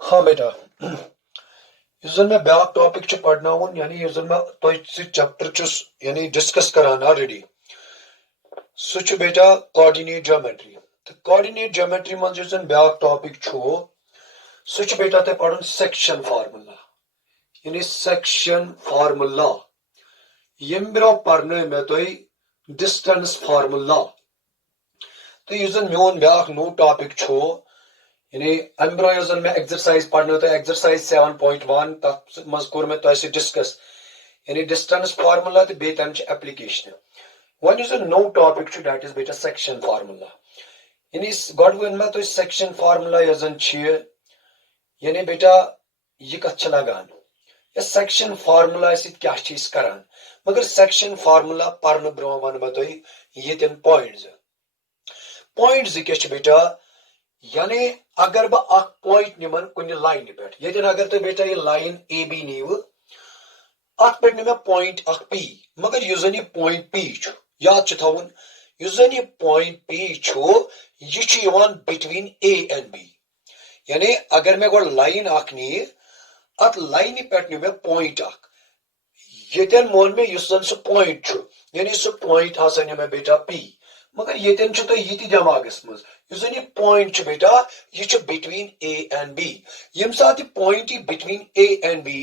हाँ बेटा, इस दिन मैं ब्याक टॉपिक च पढ़ना यानी इस दिन मैं तो चैप्टर चुस यानी डिस्कस कराना ऑलरेडी सु बेटा कोऑर्डिनेट ज्योमेट्री। तो कोऑर्डिनेट ज्योमेट्री मन इस दिन ब्याक टॉपिक सु बेटा ते पढ़न सेक्शन फार्मूला यानी सेक्शन फार्मूला यम ब्रो पढ़ने में तो डिस्टेंस फार्मूला। तो इस दिन मोन ब्याक नो टॉपिक यानी अम ब्रो मैं एक्सरसाइज पढ़ने तो एक्सरसाइज 7.1 तथ मज कोर मे तो डिस्कस यानी डिस्टेंस फार्मूला तो बे तम application one is no topic that is बेटा सेक्शन फार्मूला यानी गड वन मे तो सेक्शन फार्मूला यानी बेटा यह कत लगान या सेक्शन फार्मूला क्या करान मगर सेक्शन फार्मूला पढ़ने ब्रो वन बह तो ये पॉइंट क्या बेटा यानी अगर बह पॉइंट निमन कुन लाइन पे ये अगर तो बेटा ये लाइन ए बी नीव अत पे मे पॉइंट पी मगर यह जन पॉइंट पी याद थवन यह पॉइंट पी यह बिटवीन ए एंड बी यानी अगर मे गो लाइन नी अत लाइन पे नी मे पॉइंट ये मोन मे सह पॉइंट यानी सह पॉइंट हसा नी मे बेटा पी मगर ये तो ये दिमागस मज यह पॉइंट बेटा यह बिटवीन ए एंड बी यम सात point between A and B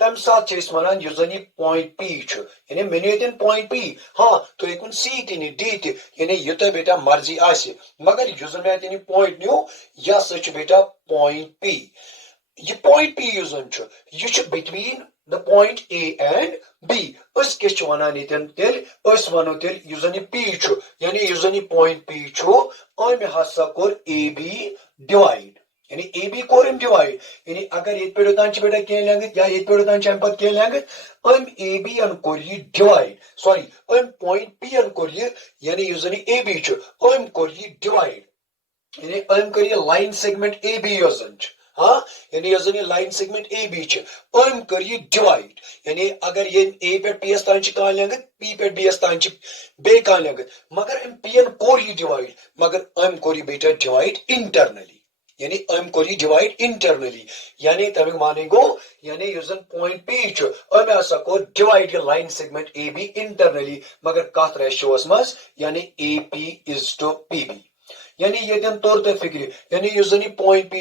तम सात वन यह पॉइंट पी यानी मे नी पॉइंट पी हाँ तुम हेकुन सी ती डी यानी यह तुम बेटा मर्जी आ मगर यह मे पॉइंट न्यू यह सह बेटा पॉइंट पी यह पॉइंट पी यह between the point A and B क्या वन वनो तेल पी यानी यह पॉइंट पी अम हसा कोर ए बी डिवाइड यानी ए बी कोर डिवाइड यानी अगर ये पे तान बेटा कह लेंगत या ये पे तान अम कह लेंगत अम ए बी अन कोर डिवाइड सॉरी अम पॉइंट पी अन कोर यानी यह ए बी अम कोर डिवाइड यानी अम कर लाइन सेगमेंट ए बी हाँ यानी यह लाइन सेगमेंट ए बी अम कर डिवाइड यानी अगर ये ए पे पी एस तान कह लेंगत पी पे बी एस तान बे कह लेंगत मगर अम पी एन कोर डिवाइड मगर अम कोर बेटा डिवाइड इंटरनली यानी अम कोर डिवाइड इंटरनली यानी तमिक माने गो यानी यह पॉइंट पी अम हसा कोर divide line segment A B internally मगर कथ रेशियोस मज यानी A P is to P B यानी ये तोर तो फिक्र यानी यह पॉइंट पी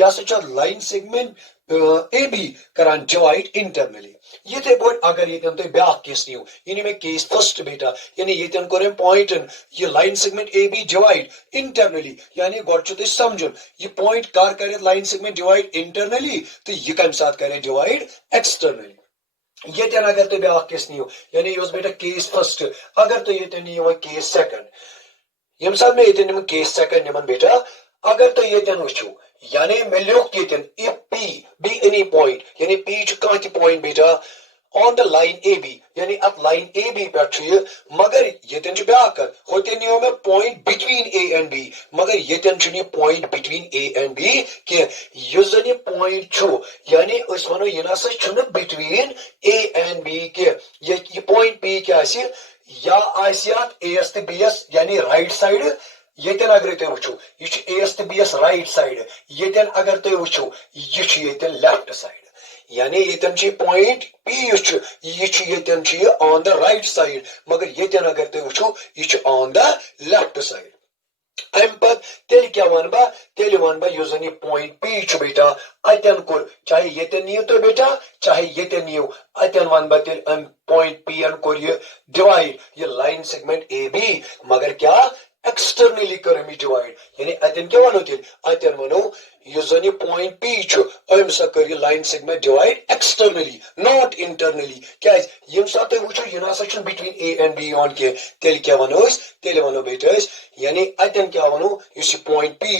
यह लाइन सेगमेंट ए बी करान डिवाइड इंटरनली ये पे अगर ये तुम ब्या केस नीव यानी मे केस फर्स्ट बेटा यानी ये कोर पॉइंट ये line segment A B divide internally यानी गोड समझुन यह पॉइंट कर लाइन सेगमेंट डिवाइड इंटरनली तो यह कम साथ करे डिवाइड एक्सटर्नली ये अगर तुम ब्या केस नीव यानी यह बेटा केस फर्स्ट अगर तो ये नीव केस सेकंड यम साथ में ये निम केस सेकंड निमन बेटा अगर तो ये वो यानी मे लिख ये if P be any point यानी पी कह पॉइंट बेटा on the line A B यानी अत लाइन ए बी पे मगर ये ब्या होते नियो मे point between A and B मगर ये point between A and B कह पॉइंट यानी वनो यह ना बिटवीन ए एंड बी कह पॉइंट पी क्या या एस तो बी एस यानी राइट साइड ये अगर तुम वो यह एस तो बी एस राइट साइड ये अगर तुम वो यह लेफ्ट साइड यानी ये पॉइंट पी यह ऑन द राइट साइड मगर ये अगर तुम वो यह ऑन द लेफ्ट साइड अम पत क्या वन बह यह पॉइंट पी बेटा अतन कोर चाहे ये नीव तो बेटा चाहे ये नीव अतन वन बह तेल अम पॉइंट पी अन कोर डिवाइड ये लाइन सेगमेंट ए बी मगर क्या एक्सटर्नली कर डिवाइड यानी अतन क्या वनो तेल अतन वनो यह पॉइंट पी अम सा कर line segment divide externally not internally क्या यम सात तुम वो यह ना between A and be on तेल क्या वनो तेल वनो बेटा यानी अतन क्या वनो इस पॉइंट पी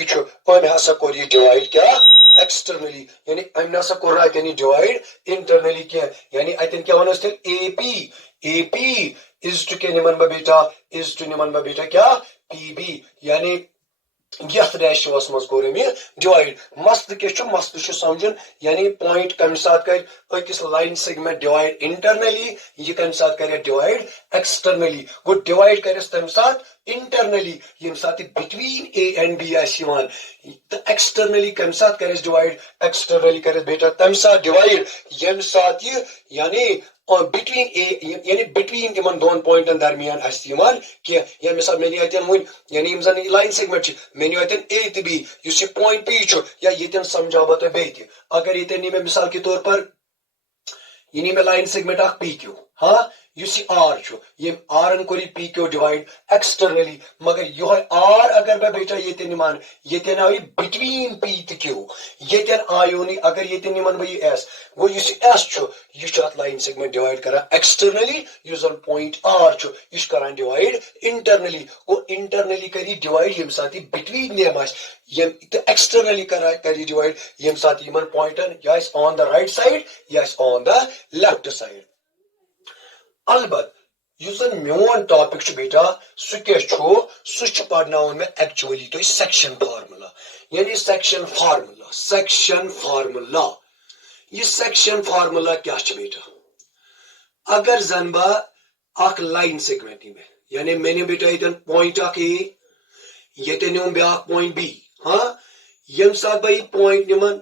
अम हसा कोर डिवाइड क्या एक्सटर्नली यानी अम ना कोर अतन डिवाइड इंटरनली क्या यानी अतन क्या वनो ए पी इज टू के निमन बेटा इज टू निमन बेटा क्या पी बी यानी यथ रेशियोस मज कोर डिवाइड मसल समझन यानी पॉइंट कम सात कर अकिस लाइन सेगमेंट डिवाइड इंटरनली यह कम सात कर डिवाइड एक्सटर्नली गो डिवाइड कर तम सात इंटरनली यम सात बिटवीन ए एंड बी तो एक्सटर्नली कम सात कर डिवाइड एक्सटर्नली कर बेटा तम सात डिवाइड यम सात यानी बिटवीन ए यानी बिटवीन इन दोन पॉइंटन दरमियान क्या मिसाल मे वन यानी जन लाइन सेगमेंट मे ए तो बी यह पॉइंट पी या ये समझा बह बे अगर ये नी मिसाल के तौर पर यह नी लाइन सेगमेंट पी क्यू हाँ आर ये आर कोर पी क्यू डिवाइड एक्सटर्नली मगर यह आर अगर बह बेटा ये निमान ये आय बिटवीन पी तो क्यू ये आयो नी अगर ये निमान बह एस गो एस यह लाइन सेगमेंट डिवाइड कर एक्सटर्नली जन पॉइंट आर यह कर डिवाइड इंटरनली गो इंटरनली कर डिवाइड यम साथ बिटवीन नेम तो एक्सटर्नली कर डिवाइड यम साथ पॉइंटन यह ऑन द राइट साइड या ऑन द लेफ्ट साइड अलबत जन मोन टॉपिक बेटा सह पढ़ना मे एक्चुअली तो सेक्शन फार्मूला यानी सेक्शन फार्मूला यह सेक्शन फार्मूला क्या बेटा अगर जन बह लाइन सेगमेंट में यानी मैंने बेटा ये पॉइंट ए ये नुम ब्या पॉइंट बी हाँ यम सात बह पॉइंट निमन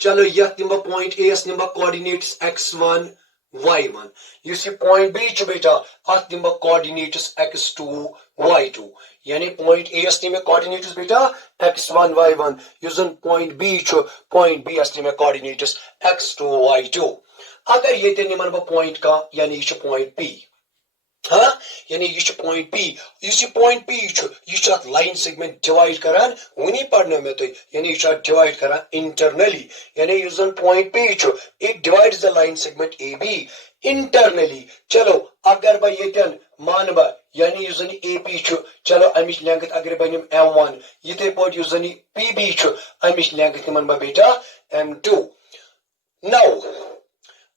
चलो यथ निम पॉइंट ए निम कोऑर्डिनेट्स x1 y1 यह पॉइंट बी बेटा अत निम कोऑर्डिनेट्स x2 y2 यानी पॉइंट ए निम कोऑर्डिनेट्स बेटा x1 y1 जन पॉइंट बी निम कोऑर्डिनेट्स x2 y2 अगर ये निमन बह पॉइंट का यानी यह पॉइंट पी हाँ यानी यह पॉइंट पी यह लाइन सेगमेंट डिवाइड करान वनी पढ़ना मे तुम यानी यह डिवाइड करान इंटरनली यानी जन point P it divides the line segment A B internally चलो अगर बह ये मान बह यानी जन ए पी चलो अमिच लेंथ अगर बन m1 ये पे जन पी बी अमिच लेंथ निमन बह बेटा m2 नौ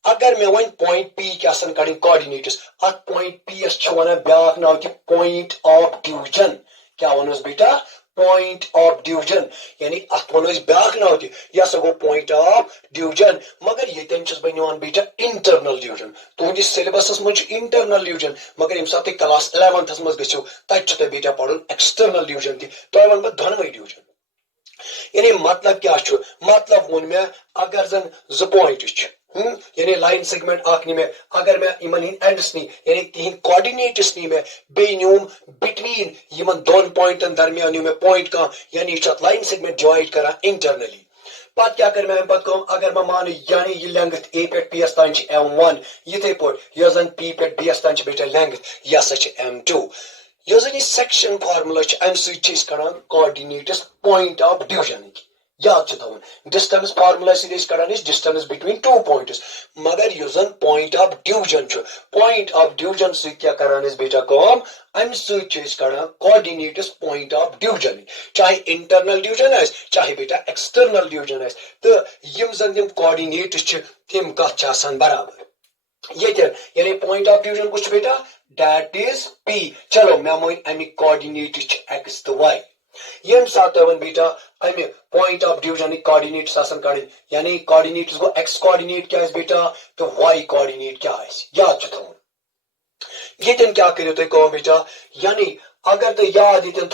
अगर मे वन पॉइंट पी क्या कड़ी कोऑर्डिनेट्स अत पॉइंट पी वन ब्या नाव कि पॉइंट ऑफ डिवीजन क्या वन बेटा पॉइंट ऑफ डिवीजन यानी अत वन ब्या नाव कि यह गो पॉइंट ऑफ डिवीजन मगर ये बह निवान बेटा इंटरनल डिवीजन तुहस सिलेबस मज इंटरनल डिवीजन मगर यम सात क्लास 11th मज गो तब बेटा पढ़ एक्सटर्नल डिवीजन तुम वन बह दोनवे डिवीजन यानी मतलब क्या मतलब वो मे अगर जन जो पॉइंट यानी लाइन सेगमेंट नी मे अगर मैं इन एंड्स नी यानी तिहिंद कोऑर्डिनेट्स नी मे बे न्यूम बिटवीन इन दोन पॉइंटन दरमियान न्यू मे पॉइंट का यानी यह लाइन सेगमेंट डिवाइड करा इंटरनली पत क्या कर मैं पत अगर मैं मान यानी यह लेंथ ए पे पी तान m1 ये पे जन पी पे बी तान बेटा लेंथ यह m2 यह जन सेक्शन फार्मूला अम सर कोऑर्डिनेट्स पॉइंट ऑफ डिवीजन याद थवन डिस्टेंस फार्मूला कड़ान डिस्टेंस बिटवीन टू पॉइंट्स मगर यह जन पॉइंट ऑफ डिवीजन सह क्या करान बेटा कम अम सड़ान कोऑर्डिनेट्स पॉइंट ऑफ डिवीजन चाहे इंटरनल डिवीजन चाहे बेटा एक्सटर्नल डिवीजन तो यम जन कोऑर्डिनेट्स तम कत बराबर ये यानी पॉइंट ऑफ डिवीजन कुछ बेटा दैट इज पी चलो मैं मोन अमिक कोऑर्डिनेट्स x तो y यम सात वन बेटा अमे पॉइंट ऑफ डिवीजन कोऑर्डिनेट्स कड़न यानी कोऑर्डिनेट्स गो x कोऑर्डिनेट क्या बेटा तो y कोऑर्डिनेट क्या याद थवन ये क्या करो तुम बेटा यानी अगर तुम याद ये थो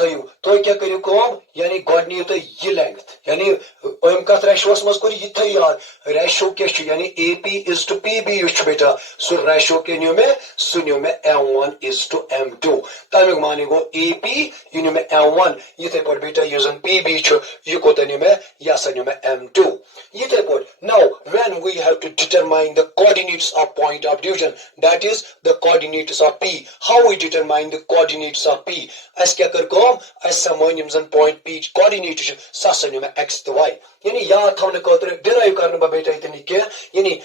तुम क्या करो यानी गोड नी तुम यह लेंथ यानी अम कत रेशोस मज कोर यह थो याद रेशो क्या यानी A P is to P B बेटा सह रेशो क्या न्यू मे m1 इज टू m2 तमिक मानी गो ए पी यह न्यू मे m1 ये पे बेटा यह जन पी बी यह कोत न्यू मे यह न्यू मे m2 ये पे now when we have to determine the coordinates of point of division that is the coordinates of p how we determine the coordinates of p अस क्या कर अस समन यम जन पॉइंट पी कोऑर्डिनेट सह मे x तो y यानी याद थवन खतर डिराइव कर बेटा ये क्या यानी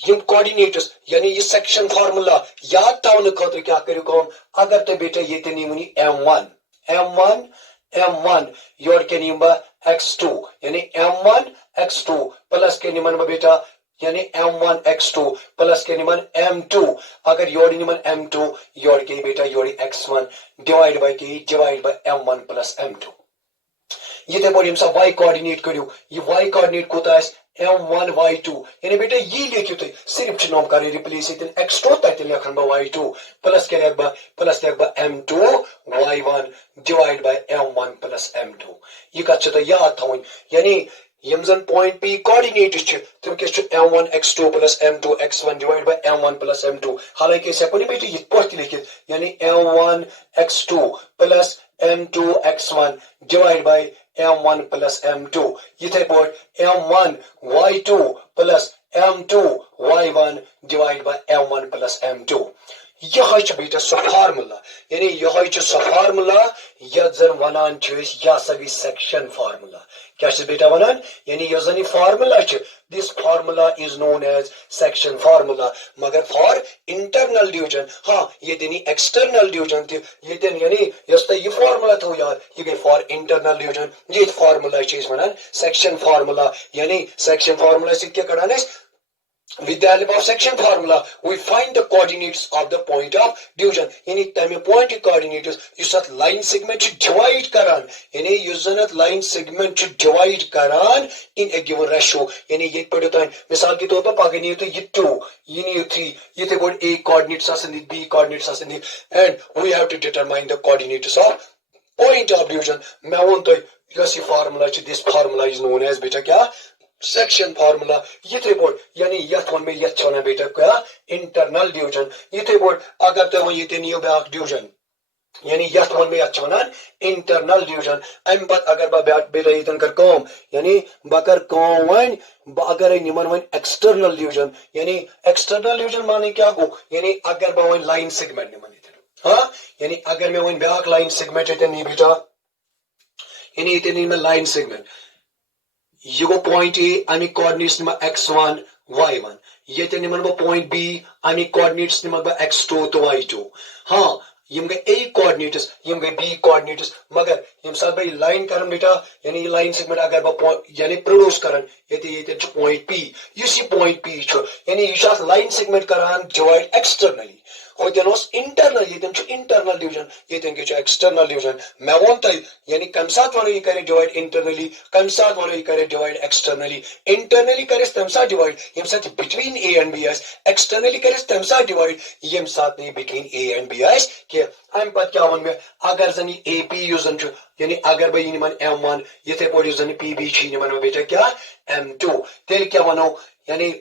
यम कोऑर्डिनेट्स यानी ये सेक्शन फार्मूला याद थवन खतर क्या करो अगर तुम बेटा ये नी m1 योर के नीम x2 यानी m1 x2 प्लस के निमन बेटा यानी m1 x2 प्लस के निमन m2 अगर योड़ी निमन m2 योड़ के बेटा योड़ी x1 divide by m1 plus m2 ये पे सा y कोऑर्डिनेट करो ये y कोऑर्डिनेट कोता m1 y2 यानी बेटा ये लिखियो तो सिर्फ नोम करे रिप्लेस इतन x2 तक लिखन बा y2 प्लस के लिख बा m2 y1 divide by m1 plus m2 ये कछ तो याद थवन यानी यम जन पॉइंट p कोऑर्डिनेट छ तम के छ m1 x2 plus m2 x1 divide by m1 plus m2 हालांकि से कोनी बेटा ये पढ़ लिखित यानी m1 x2 plus m2 x1 divide by m1 plus m2 ये पर m1 y2 plus m2 y1 divided by m1 plus m2 यह बेटा सो फार्मूला यानी यह सो फार्मूला यह जन वनान या सभी सेक्शन फार्मूला क्या बेटा वनान यानी यह जन formula this formula is known as section formula मगर फॉर इंटरनल डिवीजन हाँ ये देनी एक्सटर्नल डिवीजन ये दिन यानी यस ये फार्मूला थो यार ये गई फॉर इंटरनल डिवीजन ये फार्मूला चीज वनान सेक्शन फार्मूला यानी सेक्शन फार्मूला से क्या करना है with the help of section formula we find the coordinates of the point of division yani tame point coordinates yusat line segment divide karan yani yusanat line segment divide karan in a given ratio yani ye padta misal ke taur par pagani to ye 2 ye ni 3 ye te bod a coordinates asan b coordinates asan and we have to determine the coordinates of point of division main won to this formula this formula is known as beta kya section formula ये board यानी यथ one में यथ होना बेटा क्या internal division ये board अगर तो ये ते नियो बैक डिवीजन यानी यथ वन में यथ होना इंटरनल डिवीजन अम पत अगर बा बेटा इतन कर कम यानी बकर कम वन अगर निमन वन एक्सटर्नल डिवीजन यानी एक्सटर्नल डिवीजन माने क्या को यानी अगर बा वन लाइन सेगमेंट निमन इतन हां यानी अगर मैं वन बैक लाइन सेगमेंट इतन नहीं बेटा यानी इतन में लाइन सेगमेंट ये गो पॉइंट ए अमी कोऑर्डिनेट्स निमा x1 y1 ये ते निमन बो पॉइंट बी अमी कोऑर्डिनेट्स निमा बो x2 तो y2 हां यम गए a कोऑर्डिनेट्स यम गए b कोऑर्डिनेट्स मगर यम साथ भाई लाइन करन बेटा यानी ये लाइन सेगमेंट अगर बो यानी प्रोड्यूस करन ये पॉइंट p इसी पॉइंट p छ यानी ये साथ लाइन सेगमेंट करन डिवाइड एक्सटर्नली होतेनोस इंटरनल ये इंटरनल डिवीजन ये एक्सटर्नल डिवीजन मैं वोनता यानी कम साथ वाले ये करे डिवाइड इंटरनली कम साथ वाले ये करे डिवाइड एक्सटर्नली इंटरनली करे तम साथ डिवाइड यम साथ between a and b externally करे तम साथ डिवाइड यम साथ नहीं बिटवीन a एंड b के हम पत क्या वन में अगर जनी ap यूजन छ यानी अगर भाई निमन m1 ये थे पोड यूजन pb छी निमन बेटा क्या m2 तेल क्या वनो यानी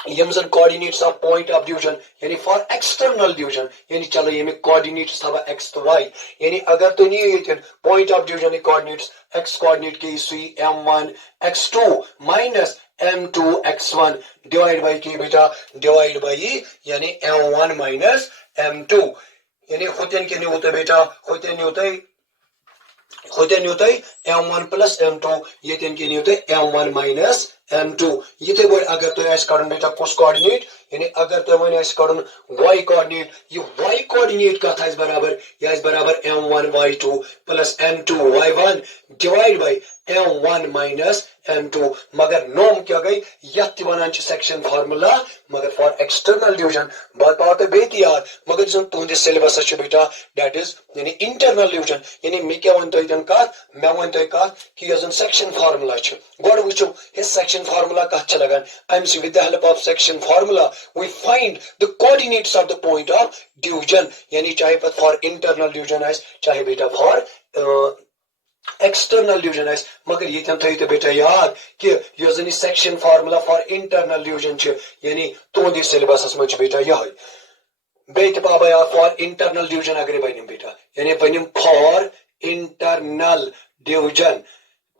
यमजन coordinates of point of division यानी फॉर एक्सटर्नल डिवीजन यानी चलो ये में कोऑर्डिनेट्स था x तो y यानी अगर तो नहीं ये point of division coordinates x coordinate के इसी m1 x2 minus m2 x1 divide by के बेटा डिवाइड बाय यानी m1 माइनस m2 यानी होतेन के नहीं होता बेटा होतेन नहीं होता m1 प्लस m2 ये तेन के नहीं होते m1 माइनस m2 ये थे बोल अगर तो ऐसे करन बेटा कुछ कोऑर्डिनेट यानी अगर तो मैंने ऐसे करन y कोऑर्डिनेट ये y कोऑर्डिनेट का था इस बराबर m1 y2 plus m2 y1 divide by m1 minus m2 मगर नोम क्या गई यह वनान सेक्शन फार्मूला मगर फॉर एक्सटर्नल डिवीजन बात पाते बेत यार मगर जो तुंदे सिलेबस छ बेटा दैट इज यानी इंटरनल डिवीजन यानी मैं क्या वनतो इतन का मैं वनतो का कि यजन सेक्शन फार्मूला छ गोड वचो हिस सेक्शन फार्मूला का छ लगन आई एम सी with the help of section formula we find the coordinates of the point of division यानी चाहे फॉर इंटरनल डिवीजन है चाहे बेटा फॉर एक्सटर्नल डिवीजन है मगर ये थई तो बेटा याद कि यो जनी section formula for internal division छ यानी तोंदी सिलेबस में बेटा यह बेट पाबा या फॉर इंटरनल डिवीजन अगर बनिम बेटा यानी बनिम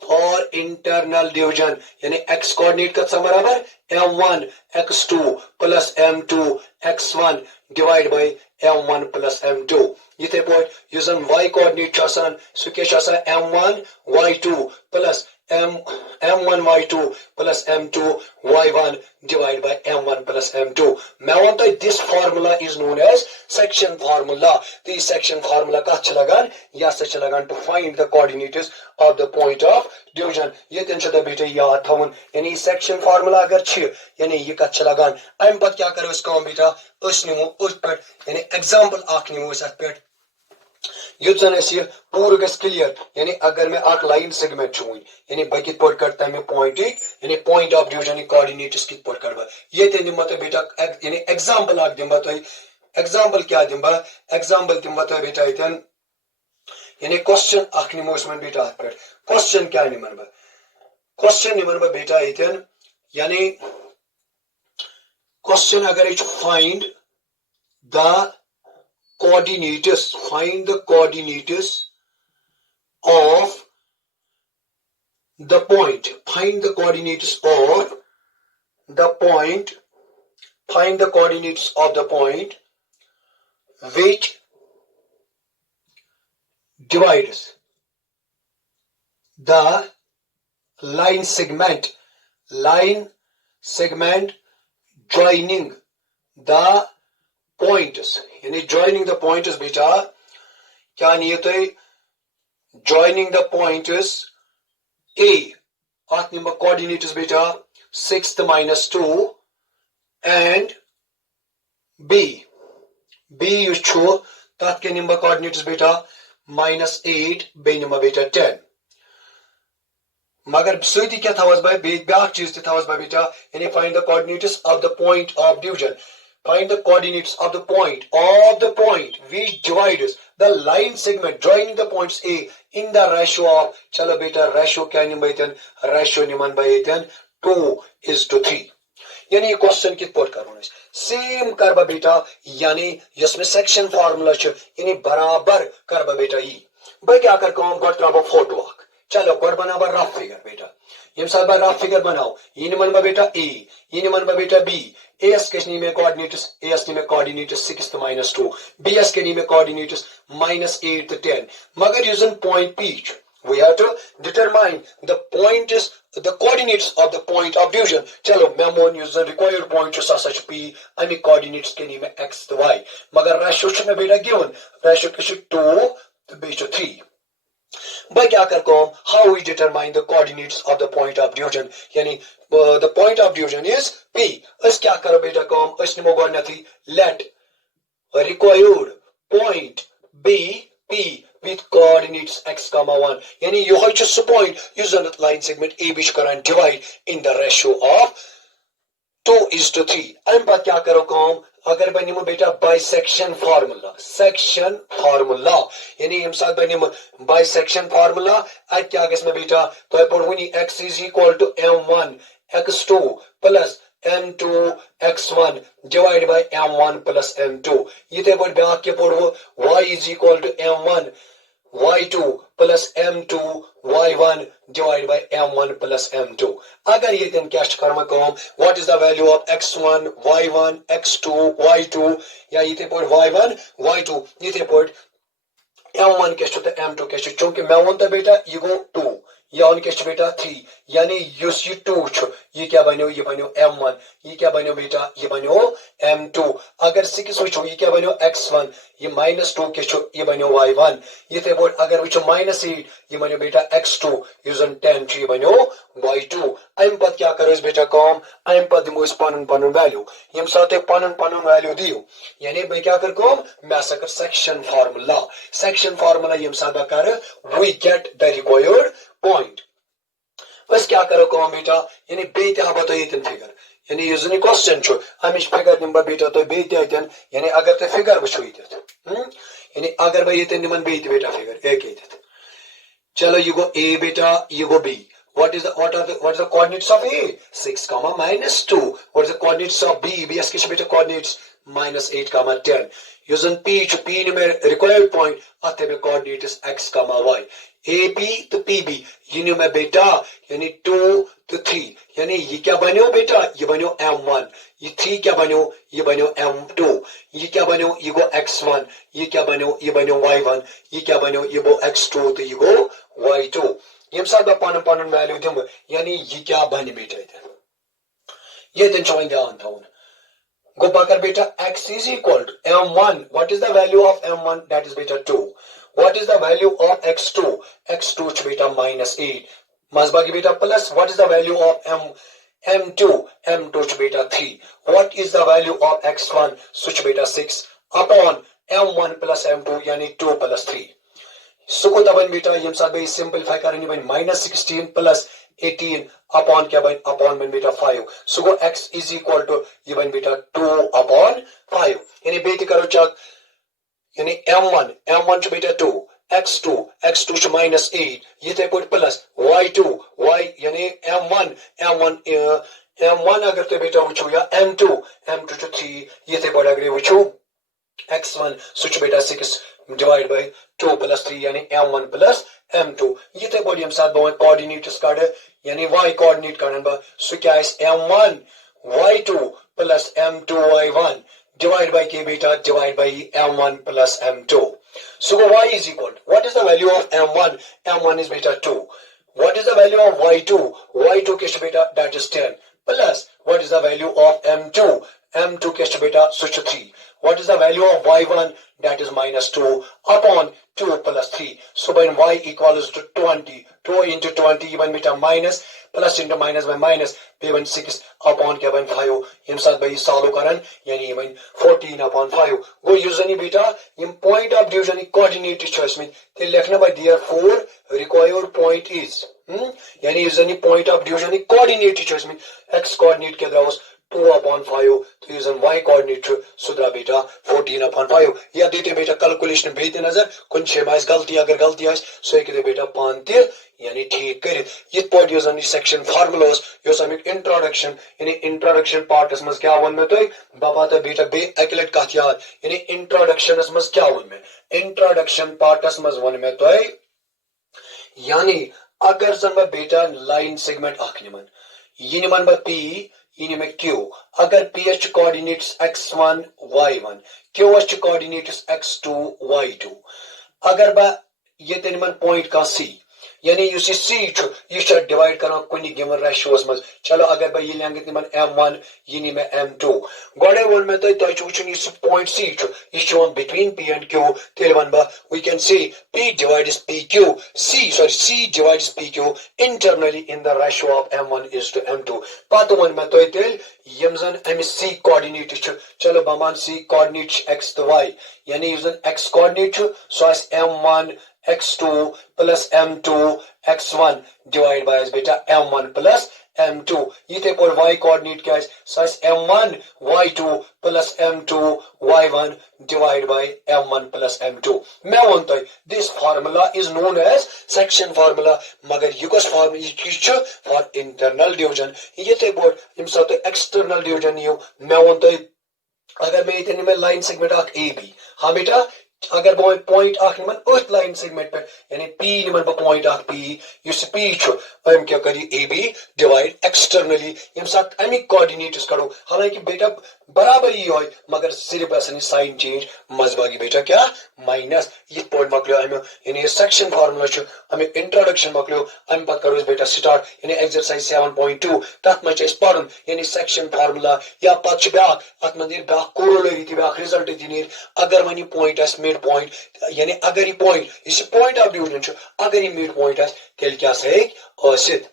फॉर इंटरनल डिवीजन यानी x कोऑर्डिनेट का बराबर m1 x2 plus m2 x1 divide by m1 plus m2 ये पॉइंट यूजन y कोऑर्डिनेट आसान सो क्या m1 y2 plus m1 y2 plus m2 y1 divided by m1 plus m2 मैं वनता this formula is known as section formula the section formula का अच्छा लगान या सच लगान to find the coordinates of the point of division ये tension तो बेटे याद थावन यानी section formula अगर छ यानी ये का अच्छा लगान हम पत क्या करो इसका बेटा उस निमो उस पर यानी एग्जांपल आख निमो इस पर युद्ध जन ऐसी पूरा गस क्लियर यानी अगर मैं आक लाइन सेगमेंट छुई यानी बकित पॉइंट करता मैं पॉइंट यानी पॉइंट ऑफ डिवीजन कोऑर्डिनेट्स कित पॉइंट करबा ये ते दिम तो बेटा यानी एग्जांपल आक दिम तो एग्जांपल क्या दिम एग्जांपल दिम तो बेटा इतन यानी क्वेश्चन आक निमो इसमें बेटा पर क्वेश्चन क्या निमन बा क्वेश्चन निमन बा बेटा इतन यानी क्वेश्चन अगर etch find the coordinates, find the coordinates of the point, find the coordinates of the point, find the coordinates of the point which divides the line segment joining the pointers यानी joining the pointers बेटा क्या नियत है joining the pointers A आठ number coordinates बेटा 6 minus 2 and B use छो तथ के नंबर coordinates बेटा -8 बे नंबर बेटा 10 मगर सही क्या था भाई ब्याक चीज था बेटा यानी find the coordinates of the point of division find the coordinates of the point which divides the line segment joining the points A in the ratio of चलो बेटा ratio क्या निम बैतन ratio निमन बैतन 2:3 यानी ये क्वेश्चन कित पॉट करो same करबा बेटा यानी इसमें सेक्शन फार्मूला यानी बराबर करबा बेटा ये भाई क्या कर गॉड त्रबा फोटो आक चलो गॉड बनाबा रफ फिगर बेटा यम साथ रफ फिगर बनाओ ये निमन बा बेटा A ये निमन बा बेटा B AS के नी में कोऑर्डिनेट्स 6 to -2 BS के नी में कोऑर्डिनेट्स -8 to 10 मगर using point P we have to determine the coordinates of the point of division चलो Memon use required point such P अनि कोऑर्डिनेट्स के नी में x to y मगर रेशियो छ में बेटा गिवन रेशियो के 2 to बेटा 3 भाई क्या कर कौम how we determine the coordinates of the point of division यानी the point of division is P अस क्या करो बेटा कौम अस निमो गोडनथी let required point B P with coordinates x, 1 यानी यो है छ point यूजन line segment AB Karan divide in the ratio of 2:3 अम बात क्या करो कौम अगर बनिमो बेटा बाइसेक्शन फार्मूला यानी हम साथ बनिमो बाइसेक्शन फार्मूला अत क्या गस में बेटा तो पढ़वनी x is equal to m1 x2 plus m2 x1 divided by m1 plus m2 ये ते बड़ ब्याक के पढ़वो y is equal to m1 y2 plus m2 y1 divided by m1 plus m2 अगर ये दिन क्या कर्म कौम what is the value of x1 y1 x2 y2 या ये पर y1 y2 ये पर m1 के तो m2 के चूंकि मैं वोन बेटा ये गो 2 या उनके बेटा 3 यानी युस ये 2 ये क्या बनो m1 ये क्या बनो बेटा ये बनो m2 अगर 6 वो ये क्या बनो x1 ये -2 के ये बनो y1 ये थे बोल अगर वो -8 ये बनो बेटा x2 यूजन 10 ये बनो y2 अम पद क्या करो इस बेटा कॉम अम पद दिमो इस पनन वैल्यू यम साथे पनन वैल्यू दियो यानी मैं क्या कर कॉम मैं सकर सेक्शन फार्मूला यम साथ कर we get the required point बस क्या करो कॉम बेटा यानी बेते हबा तो ये फिगर यानी ये जनी क्वेश्चन छो अमिश फिगर नंबर बेटा तो बेते आइतन यानी अगर ते फिगर वछो यानी अगर भाई ये निमन बेते बेटा फिगर एक ही चलो ये गो A बेटा ये गो B what is the coordinates of A 6 comma -2 what is the coordinates of B B as के बेटा coordinates -8 comma 10 using P में required point आते में coordinates x comma y AB तो PB ये में बेटा यानी 2 to 3 यानी ये क्या बनो बेटा ये बनो m1 ये 3 क्या बनो ये बनो m2 ये क्या बनो ये गो x1 ये क्या बनो ये बनो y1 ये क्या बनो ये गो x2 तो ये गो y2 यम साथ पन वैल्यू दिम यानी ये क्या बन बेटा ये दिन चोइन ध्यान था go back beta x is equal to m1 what is the value of m1 that is beta 2 what is the value of x2 x2 is beta -8 mazbagi beta plus what is the value of m2 is beta 3 what is the value of x1 such beta 6 upon m1 plus m2 यानी 2 plus 3 सो को तबन बेटा यम साथ बे simplify करनी बन -16 plus 18 upon क्या बन upon बन बेटा 5 सो को x is equal to ये बन बेटा 2 upon 5 यानी बेटी करो चक यानी m1 च बेटा 2 x2 च -8 ये ते पुट प्लस y2 y यानी m1 अगर तो बेटा वुचो या m2 च 3 ये ते बड़ा अगर वुचो x1 switch beta 6 divided by 2 plus 3 यानी m1 plus m2 ये थे बॉडी हम साथ बहुत कोऑर्डिनेट्स काढ यानी y कोऑर्डिनेट काढन बा सो क्या है m1 y2 plus m2 y1 divided by k beta divided by m1 plus m2 so y is equal what is the value of m1 is beta 2 what is the value of y2 किस beta that is 10 plus what is the value of m2 किस beta switch 3 what is the value of y1 that is -2 upon 2 plus 3 so when y equals to 20 2 into 20 even beta minus plus into minus by minus b1 6 upon क्या बन 5 यम साथ भाई solve करन यानी बन 14 upon 5 वो यूजनी बेटा यम पॉइंट ऑफ डिवीजन कोऑर्डिनेट चॉइस में ते लिखना by therefore required point is यानी यूजनी पॉइंट ऑफ डिवीजन कोऑर्डिनेट चॉइस में x कोऑर्डिनेट के द्वारा 2 upon 5 तो यूजन y कोऑर्डिनेट सुधरा बेटा 14 upon 5 या देते बेटा कैलकुलेशन भेजते नजर कुछ शेमाइस गलती अगर गलती आस सो एक बेटा पान ते यानी ठीक कर ये पॉइंट यूजन सेक्शन फार्मूलास यो समिक इंट्रोडक्शन यानी इंट्रोडक्शन पार्टस मस क्या वन में तो बाबा तो बेटा बे अकलेट कथ याद यानी इंट्रोडक्शन मस क्या वन में इंट्रोडक्शन पार्टस मस वन में तो यानी अगर जन बेटा लाइन सेगमेंट आखनिमन ये निमन p इनमें q अगर ph coordinates x1 y1 qh coordinates x2 y2 अगर बा ये तनिमन पॉइंट का c यानी युस c यह डिवाइड करना कुनी गिवन रेशियोस मज चलो अगर बा ये लेंगे तनिमन m1 ये में m2 गोडे वन में तो वुचन इस पॉइंट c यह बिटवीन p and q तेल वन बा we can say p divides pq c divides pq internally in the ratio of m1 is to m2 पात वन में तो तेल यम जन अमिस c कोऑर्डिनेट चलो बमान c कोऑर्डिनेट x तो y यानी यूजन x coordinate so as m1 x2 plus m2 x1 divided by as beta m1 plus m2 ये थे पर y कोऑर्डिनेट क्या है सो as m1 y2 plus m2 y1 divided by m1 plus m2 मैं वनता this formula is known as section formula मगर ये कस formula for internal division ये थे बोर्ड इम साथ external division यो मैं वनता अगर मैं इतने में लाइन सेगमेंट आख AB हाँ बेटा अगर बॉय पॉइंट आख निमन उस लाइन सेगमेंट पे यानी p निमन बा पॉइंट आख p युस p छु हम क्या करी ab डिवाइड एक्सटर्नली यम साथ अमी कोऑर्डिनेट्स करो हालांकि बेटा बराबर ही होय मगर सिर्फ असनी साइन चेंज मजबागी बेटा क्या माइनस ये पॉइंट मकलो हम यानी सेक्शन फार्मूला छु हम इंट्रोडक्शन मकलो हम पत करो बेटा स्टार्ट यानी एक्सरसाइज 7.2 तत में इस पढ़न यानी सेक्शन फार्मूला या पत छु ब्याक अत मंदिर ब्याक कोरोलरी ती ब्याक रिजल्ट दिनीर अगर वनी पॉइंट एस मिड पॉइंट यानी अगर ये पॉइंट इस पॉइंट ऑफ व्यू छु अगर ये मिड पॉइंट एस तेल क्या से औसित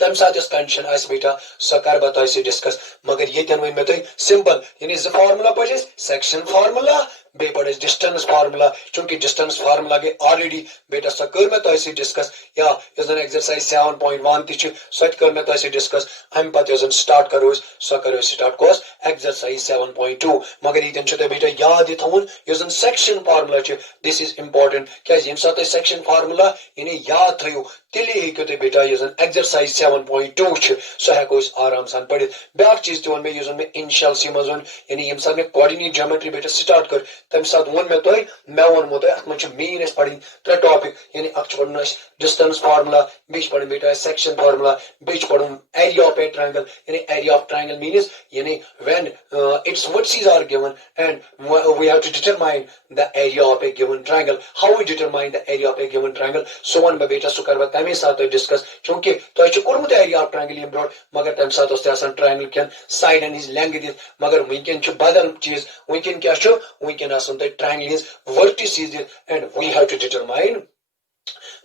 तम साथ इस कंडीशन आस बेटा सकार बताओ से डिस्कस मगर ये तन में तो सिंपल यानी ज फार्मूला पढ़े सेक्शन फार्मूला बे पढ़े डिस्टेंस फार्मूला चूंकि डिस्टेंस फार्मूला के ऑलरेडी बेटा सकर में तो ऐसे डिस्कस या इजन एक्सरसाइज 7.1 तिच सट कर में तो ऐसे डिस्कस हम पत इजन स्टार्ट करो सकर स्टार्ट कोस एक्सरसाइज 7.2 मगर ये तन छते बेटा याद थवन इजन सेक्शन फार्मूला छ दिस इज इंपॉर्टेंट क्या यम साथ सेक्शन फार्मूला यानी याद थयो तेली हेकते बेटा इजन एक्सरसाइज 7.2 छ सो हेको आराम सान पढ़ित ब्याक चीज तो में इजन में इनिशियल सीमजन यानी यम साथ में कोऑर्डिनेट ज्योमेट्री बेटा स्टार्ट कर तम साथ वन में तो मैं वन मत अत में मेन एस पढ़ी त्रे टॉपिक यानी अख पढ़न डिस्टेंस फार्मूला बीच पढ़न बेटा सेक्शन फार्मूला बीच पढ़न एरिया ऑफ ए ट्रायंगल यानी एरिया ऑफ ट्रायंगल मींस यानी when its vertices are given and we have to determine the area of a given triangle how we determine the area of a given triangle so वन में बेटा सुकर तमे साथ discuss क्योंकि तो छ कोरमुत एरिया ऑफ ट्रायंगल यम ब्रॉड मगर तम साथ उस आसान ट्रायंगल कैन साइड एंड इज लेंथ दिस मगर विंकन छ बदल चीज विंकन क्या छ विंकन आसन the triangle is vertices and we have to determine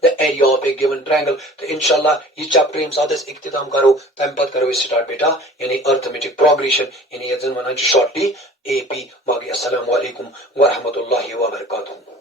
the area of a given triangle. तो इंशाल्लाह ये चैप्टर यम साथ इख्तिताम करो तम पत करो स्टार्ट बेटा यानी अर्थमेटिक प्रोग्रेशन यानी ये जन वनान शॉर्टली एपी। बाकी अस्सलाम वालेकुम व रहमतुल्लाहि व बरकातहू।